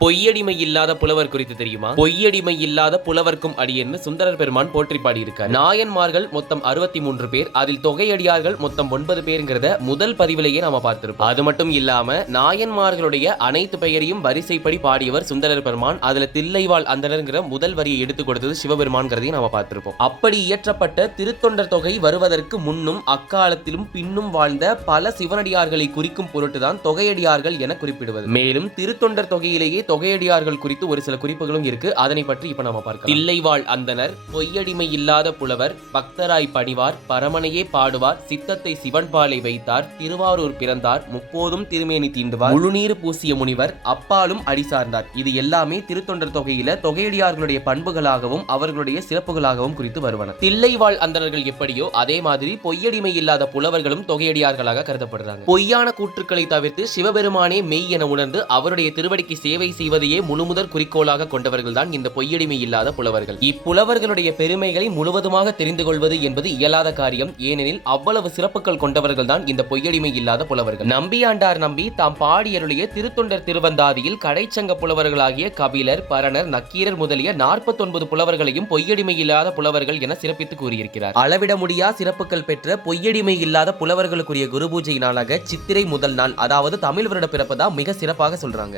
பொய்யடிமை இல்லாத புலவர் குறித்து தெரியுமா? பொய்யடிமை இல்லாத புலவர்க்கும் அடியன்னு சுந்தரர் பெருமான் போற்றி பாடியிருக்கார். நாயன்மார்கள் மொத்தம் அறுபத்தி மூன்று பேர் அதில் தொகையடியார்கள் மொத்தம் ஒன்பது பேருங்கிறத முதல் பதிவிலேயே நாம பார்த்திருப்போம். அது மட்டும் இல்லாம நாயன்மார்களுடைய அனைத்து பெயரையும் வரிசைப்படி பாடியவர் சுந்தரர் பெருமான் அதுல தில்லைவாழ் அந்தனர்ங்கிற முதல் வரியை எடுத்து கொடுத்தது சிவபெருமான்கிறதையும் நாம பார்த்திருப்போம். அப்படி இயற்றப்பட்ட திருத்தொண்டர் தொகை வருவதற்கு முன்னும் அக்காலத்திலும் பின்னும் வாழ்ந்த பல சிவனடியார்களை குறிக்கும் பொருட்டுதான் தொகையடியார்கள் என குறிப்பிடுவது. மேலும் திருத்தொண்டர் தொகையிலேயே தொகையடியார்கள் குறித்து ஒரு சில குறிப்புகளும் இருக்கு. அதனை பற்றி இப்ப நாம பார்க்கலாம். தில்லைவாழ் அந்தனர் பொய்யடிமை இல்லாத புலவர் பக்தராய் பணிவார் பரமனையே பாடுவார் சித்தத்தை சிவன்பாலை வைத்தார் திருவாரூர் பிறந்தார் முப்போதும் திருமேனி தீண்டுவார். முழுநீர் பூசிய முனிவர் அப்பாலும் அடி சார்ந்தார். இது எல்லாமே திருத்தொண்டர் தொகையில தொகையடியார்களுடைய பண்புகளாகவும் அவர்களுடைய சிறப்புகளாகவும் குறித்து வருவன. தில்லைவாழ் அந்தணர்கள் எப்படியோ அதே மாதிரி பொய்யடிமை இல்லாத புலவர்களும் தொகையடியார்களாக கருதப்படுறாங்க. பொய்யான கூற்றுக்களை தவிர்த்து சிவபெருமானே மெய் என உணர்ந்து அவருடைய திருவடிக்கு சேவை செய்வதையே முழுமுதற் குறிக்கோளாக கொண்டவர்கள் தான் இந்த பொய்யடிமை இல்லாத புலவர்கள். இப்புலவர்களுடைய பெருமைகளை முழுவதுமாக தெரிந்து கொள்வது என்பது இயலாத காரியம். ஏனெனில் அவ்வளவு சிறப்புகள் கொண்டவர்கள் தான் இந்த பொய்யடிமை இல்லாத புலவர்கள். நம்பியாண்டார் நம்பி தாம் பாடியருடைய திருத்தொண்டர் திருவந்தாதியில் கடைச்சங்க புலவர்களாகிய கபிலர் பரணர் நக்கீரர் முதலிய நாற்பத்தொன்பது புலவர்களையும் பொய்யடிமை இல்லாத புலவர்கள் என சிறப்பித்து கூறியிருக்கிறார். அளவிட முடியா சிறப்புகள் பெற்ற பொய்யடிமை இல்லாத புலவர்களுக்குரிய குரு பூஜை நாளாக சித்திரை முதல் நாள் அதாவது தமிழ் வருட பிறப்பதா மிக சிறப்பாக சொல்றாங்க.